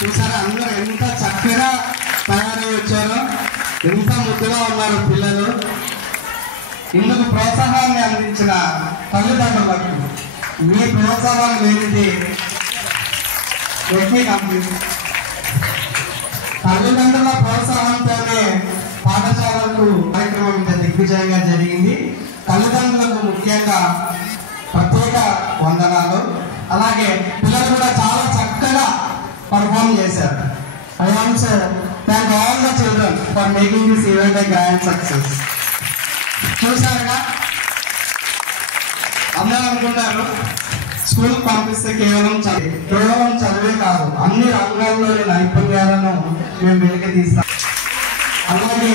చూసారా అందరూ ఎంత చక్కగా తయారై వచ్చారో, ఎంత ముద్దుగా ఉన్నారు పిల్లలు. ఇందుకు ప్రోత్సాహాన్ని అందించిన తల్లిదండ్రులకు మీ ప్రోత్సాహం లేనిది తల్లిదండ్రుల ప్రోత్సాహంతోనే పాఠశాలకు కార్యక్రమం ఇంత దిగ్విజయంగా జరిగింది. తల్లిదండ్రులకు ముఖ్యంగా ప్రత్యేక వందనాలు. అలాగే పిల్లలు కూడా చాలా చక్కగా పర్ఫార్మ్ చేశారు. I want to thank all the children for making this event A grand success. చూసారుగా అందరూ అనుకుంటారు స్కూల్ పంపిస్తే కేవలం చదివే కాదు, అన్ని రంగాల్లోని నైపుణ్యాలను మేము వెలికి తీస్తాం. అలాగే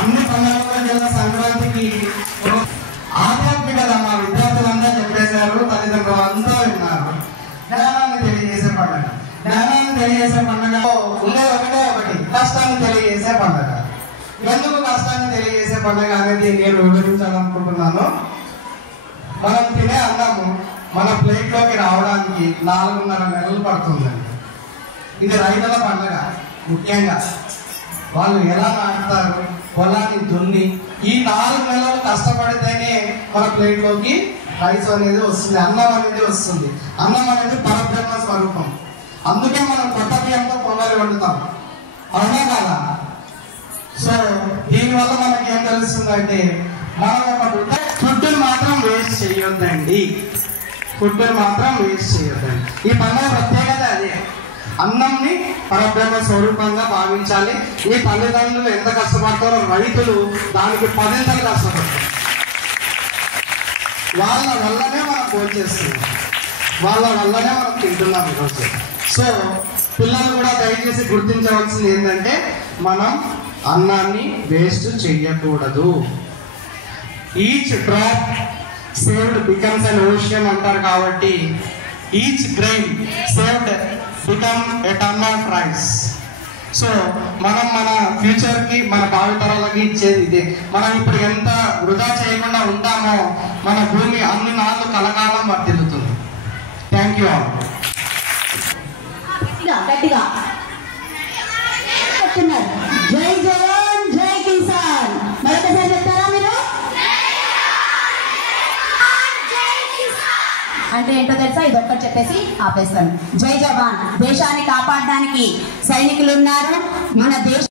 అన్ని పండుగల సంక్రాంతికి ఆధ్యాత్మికత మా విద్యార్థులంతా చెప్పేశారు, తల్లిదండ్రులు అంతా విన్నారు. జ్ఞానాన్ని తెలియజేసే పండుగ, జ్ఞానాన్ని తెలియజేసే పండుగ ఉండేది ఒకటి, కష్టాన్ని తెలియజేసే పండుగ. ఎందుకు కష్టాన్ని తెలియజేసే పండుగ అనేది నేను వివరించాలనుకుంటున్నాను. మనం తినే అన్నము మన ప్లేట్లోకి రావడానికి 4.5 నెలలు పడుతుందండి. ఇది రైతుల పండుగ. ముఖ్యంగా వాళ్ళు ఎలా నాటుతారు, పొలాన్ని దున్ని ఈ 4 నెలలు కష్టపడితేనే మన ప్లేట్లోకి రైస్ అనేది వస్తుంది, అన్నం అనేది వస్తుంది. అన్నం అనేది పరబ్రహ్మ స్వరూపం. అందుకే మనం కొత్త బియ్యంతో పొంగలి వండుతాం, అవునా కదా? సో దీనివల్ల మనకి ఏం తెలుస్తుందంటే మనం ఒక ఫుడ్ని మాత్రం వేస్ట్ చేయొద్దండి, ఫుడ్ని మాత్రం వేస్ట్ చేయొద్దండి. ఈ పండుగ ప్రత్యేకత అదే. అన్నంని పరబ్రహ్మ స్వరూపంగా భావించాలి. ఈ తల్లిదండ్రులు ఎంత కష్టపడతారో రైతులు దానికి 10 కష్టపడతారు. వాళ్ళ వల్లనే మనం భోంచేస్తున్నాం, వాళ్ళ వల్లనే మనం తింటున్నాం ఈరోజు. సో పిల్లలు కూడా దయచేసి గుర్తించవలసింది ఏంటంటే మనం అన్నాన్ని వేస్ట్ చేయకూడదు. Each drop saved becomes an ocean అంటారు. కాబట్టి each grain saved become a ton of rice. So మనం మన ఫ్యూచర్కి, మన భావితరాలకి ఇచ్చేది ఇదే. మనం ఇప్పుడు ఎంత వృధా చేయకుండా ఉంటామో మన భూమి అన్ని నాళ్ళు కలకాలం వర్ధిల్లుతుంది. Thank you all. గట్టిగా చెప్తున్నారు జై జవాన్ జై కిసాన్. మరొకసారి చెప్తారా మీరు? అంటే ఏంటో తెలుసా? ఇది ఒక్కటి చెప్పేసి ఆపేస్తాను. జై జవాన్, దేశాన్ని కాపాడడానికి సైనికులు ఉన్నారు. మన దేశ